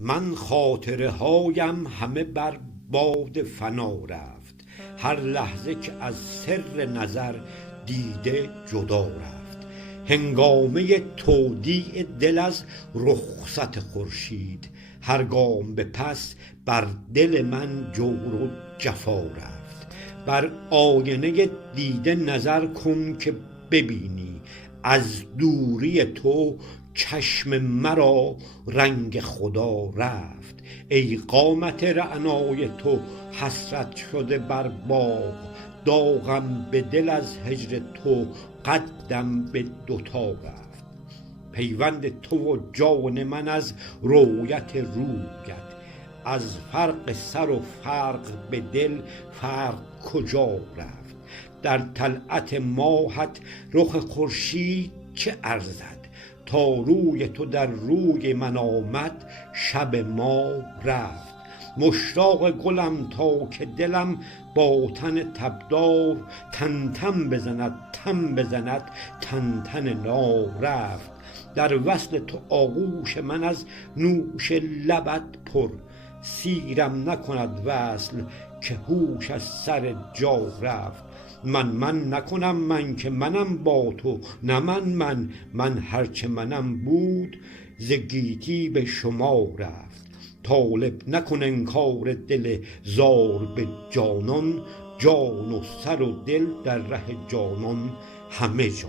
من خاطره هایم همه بر باد فنا رفت، هر لحظه که از سر نظر دیده جدا رفت. هنگامه تودیع دل از رخصت خورشید، هر گام به پس بر دل من جور و جفا رفت. بر آینه دیده نظر کن که ببینی، از دوری تو چشم مرا رنگ خدا رفت. ای قامت رعنای تو حسرت شده بر باغ، داغم به دل از هجر تو قدم به دوتا رفت. پیوند تو و جان من از رویت رویت، از فرق سر و فرق به دل فرق کجا رفت. در طلعت ماهت رخ خورشید چه ارزد، تا روی تو در روی من آمد شب ما رفت. مشتاق گلم تا که دلم با تن تبدار، تن بزند تن نار رفت. در وصل تو آغوش من از نوش لبت پر، سیرم نکند وصل که هوش از سر جا رفت. من نکنم من که منم با تو، نه من هرچه منم بود ز گیتی به شما رفت. طالب نکن انکار دل زار به جانان، جان و سر و دل در ره جانان همه جا.